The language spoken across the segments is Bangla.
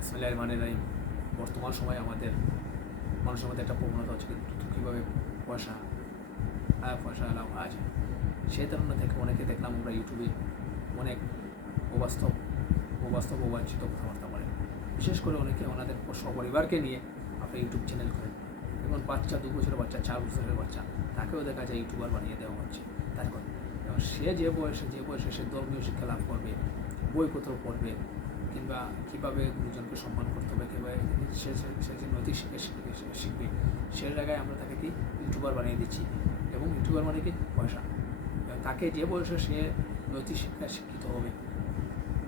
ইসমাইল রহমানের এই বর্তমান সময়ে আমাদের, মানুষের মধ্যে একটা প্রবণতা হচ্ছে কিন্তু কীভাবে পয়সা, আয় পয়সা লাভ আছে সেই ধরনের থেকে অনেকে দেখলাম আমরা ইউটিউবে অনেক অবাস্তব অবাস্তব, অবাঞ্ছিত কথাবার্তা বলেন বিশেষ করে অনেকে ওনাদের সপরিবারকে নিয়ে আপনার ইউটিউব চ্যানেল করেন এবং বাচ্চা, দু বছরের বাচ্চা, চার বছরের বাচ্চা, তাকেও দেখা যায় ইউটিউবার বানিয়ে দেওয়া হচ্ছে। তার কথা এবং সে যে বয়সে যে বয়সে সে ধর্মীয় শিক্ষা লাভ করবে, বইপত্র পড়বে কিংবা কীভাবে গুরুজনকে সম্মান করতে হবে কীভাবে সে সে- যে নৈতিক শিক্ষা শিখবে সে জায়গায় আমরা তাকে কি ইউটিউবার বানিয়ে দিচ্ছি এবং ইউটিউবার মানে কি পয়সা। তাকে যে বয়সে সে নৈতিক শিক্ষা শিক্ষিত হবে,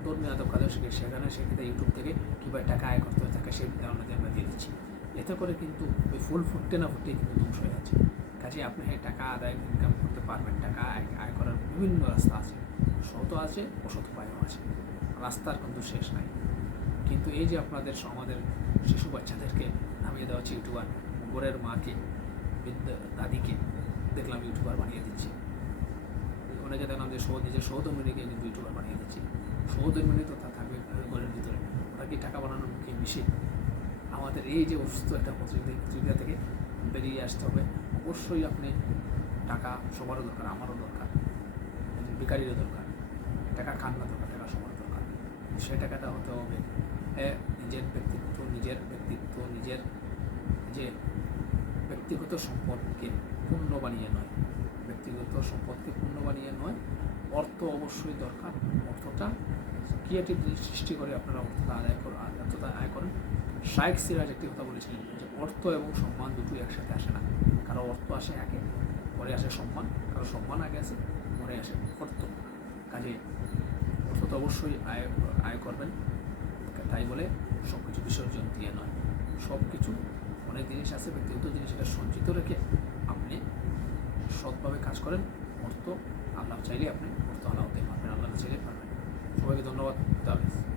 ধর্মীয় আদব শিখে, সেখানে সে সেক্ষেত্রে ইউটিউব থেকে কীভাবে টাকা আয় করতে হবে, তাকে সেই ধারণা আমরা দিয়ে দিচ্ছি। এতে করে কিন্তু ওই ফুল ফুটতে না ফুটতেই কিন্তু ধ্বংস হয়ে যাচ্ছে। কাজে আপনি টাকা আদায় ইনকাম করতে পারবেন, টাকা আয় আয় করার বিভিন্ন রাস্তা আছে। সত আছে অসৎ উপায়ও আছে। রাস্তার কিন্তু শেষ নাই। কিন্তু এই যে আপনাদের আমাদের শিশু বাচ্চাদেরকে নামিয়ে দেওয়া হচ্ছে ইউটিউবার, গোরের মাকে, বৃদ্ধ দাদিকে, দেখলাম ইউটিউবার বানিয়ে দিচ্ছে। অনেকে দেখলাম যে সৌ নিজের সৌধর্মিনীকে কিন্তু ইউটিউবার বানিয়ে দিচ্ছে। সৌধর্মিনী তো তা থাকবে ঘরের ভিতরে। ওটা কি টাকা বানানোর মুখে মিশে? আমাদের এই যে অসুস্থ একটা প্রতিযোগিতা থেকে বেরিয়ে আসতে হবে। অবশ্যই আপনি টাকা সবারও দরকার, আমারও দরকার, বেকারিরও দরকার, টাকা খান না দরকার। সেই টাকাটা হতে হবে। এ, নিজের ব্যক্তিত্ব নিজের ব্যক্তিত্ব নিজের যে ব্যক্তিগত সম্পদকে পূর্ণ বানিয়ে নয়। ব্যক্তিগত সম্পদকে পূর্ণ বানিয়ে নয় অর্থ অবশ্যই দরকার। অর্থটা ক্রিয়েটিভ সৃষ্টি করে আপনারা অর্থটা আদায় করেন অর্থটা আয় করেন। শাইক সিরাজ একটি কথা বলেছিলেন যে অর্থ এবং সম্মান দুটোই একসাথে আসে না। কারও অর্থ আসে আগে পরে আসে সম্মান। কারও সম্মান আগে আসে পরে আসে অর্থ। কাজে তো অবশ্যই আয় আয় করবেন। তাই বলে সব কিছু বিসর্জন দিয়ে নয়। সব কিছু অনেক জিনিস আছে, ব্যক্তিগত জিনিস এটা সঞ্চিত রেখে আপনি সৎভাবে কাজ করেন। অর্থ আল্লাহ চাইলে আপনি অর্থ আল্লাহ হতে পারবেন, আল্লাহ চাইলে পারবেন সবাইকে ধন্যবাদ হাফেজ।